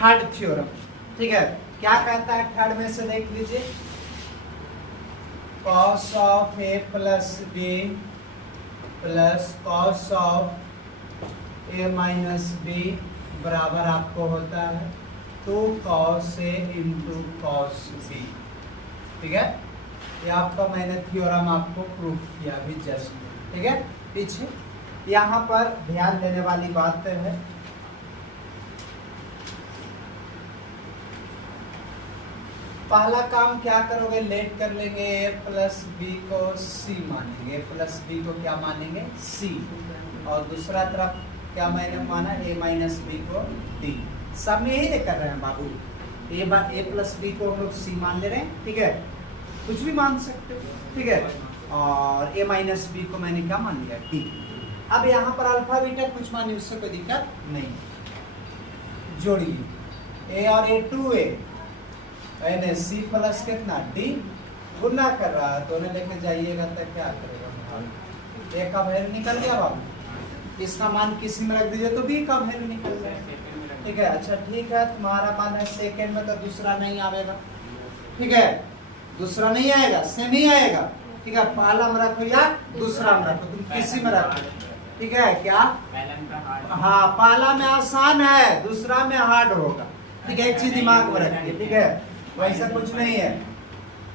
Third theorem. ठीक है, क्या कहता है थर्ड में से देख लीजिए, cos of a plus B plus cos of a minus B बराबर आपको होता है 2 cos a into cos b। ठीक है, ये आपका मैंने थ्योरम आपको प्रूफ किया अभी जस्ट। ठीक है, पीछे यहाँ पर ध्यान देने वाली बात है, पहला काम क्या करोगे, लेट कर लेंगे a प्लस बी को c मानेंगे, a प्लस बी को क्या मानेंगे c, और दूसरा तरफ क्या मैंने माना a माइनस बी को d। सब में यही कर रहे हैं बाबू, a प्लस बी को हम लोग c मान ले रहे हैं। ठीक है, कुछ भी मान सकते हो। ठीक है, और a माइनस बी को मैंने क्या मान लिया d। अब यहाँ पर अल्फा बीटा कुछ मानिए, उससे कोई दिक्कत नहीं। जोड़िए a और a 2a यानी c प्लस कितना d गुना कर रहा है, दोनों लेके जाइएगा तो क्या करेगा, a का वैल्यू निकल गया बाबू, इसका मान किसी में रख दीजिए तो b का वैल्यू निकल गया। ठीक है, अच्छा ठीक है, तुम्हारा मान है सेकेंड में तो दूसरा नहीं आएगा। ठीक है, दूसरा नहीं आएगा, सेम ही आएगा। ठीक है, पहला में रखो या दूसरा में रखो, तुम किसी में रखो। ठीक है, क्या हाँ, पहला में आसान है, दूसरा में हार्ड होगा। ठीक है, एक चीज दिमाग में रखिए। ठीक है, वैसा कुछ नहीं है।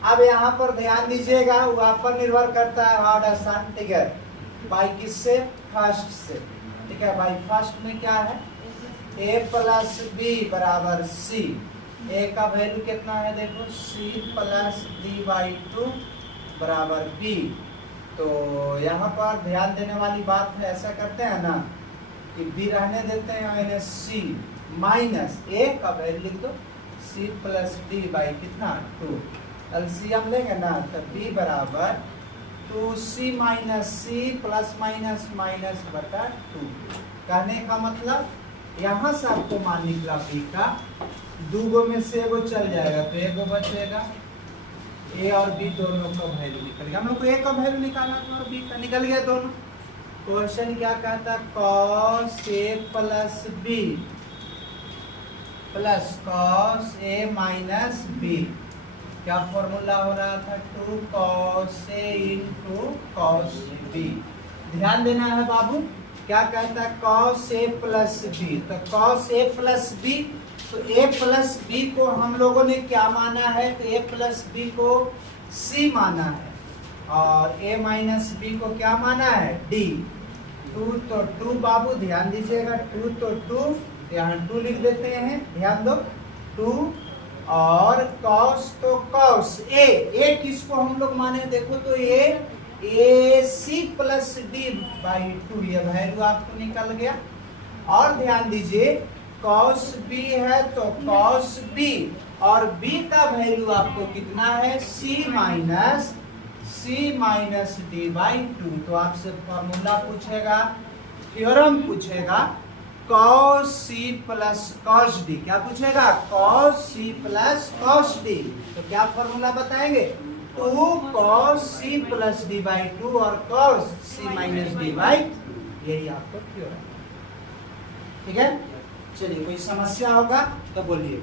अब यहाँ पर ध्यान दीजिएगा, वो आप पर निर्भर करता है हार्ड आसान। ठीक है, बाई किससे, फर्स्ट से। ठीक है, बाई फर्स्ट में क्या है, a प्लस बी बराबर c, a का वैल्यू कितना है देखो, c प्लस d बाई 2 बराबर b। तो यहाँ पर ध्यान देने वाली बात है, ऐसा करते हैं ना कि b रहने देते हैं, यानी c माइनस a का वैल्यू लिख दो, c प्लस d बाई कितना 2, एलसीएम लेंगे ना तो b बराबर 2c minus c plus minus minus बटा 2। कहने का मतलब यहाँ से आपको मान निकला b का, दो में से एगो चल जाएगा तो एगो बचेगा, a और b दोनों का वैल्यू निकल गया। हम लोग को a का वैल्यू निकालना था और b का निकल गया दोनों। क्वेश्चन क्या कहता है, cos a plus b plus cos a minus b, क्या फॉर्मूला हो रहा था, 2 cos a into cos b। ध्यान देना है बाबू, क्या कहता है cos a प्लस b, तो cos a प्लस b, तो a प्लस b को हम लोगों ने क्या माना है, तो a प्लस b को c माना है, और a माइनस b को क्या माना है d। 2 तो 2 बाबू ध्यान दीजिएगा, 2 तो 2, यहाँ 2 लिख देते हैं, ध्यान दो 2, और cos तो cos a किसको हम लोग माने देखो तो a c plus d by 2, ये वैल्यू आपको निकल गया। और ध्यान दीजिए cos b है तो cos b, और b का वैल्यू आपको कितना है, c माइनस d बाई 2। तो आपसे फॉर्मूला पूछेगा, थ्योरम पूछेगा, cos c plus cos d, क्या पूछेगा, cos c plus cos d, तो क्या फॉर्मूला बताएंगे, 2 cos c plus d by 2 और cos c minus d by, यही आपको थ्योरम। ठीक है, चलिए कोई समस्या होगा तो बोलिए।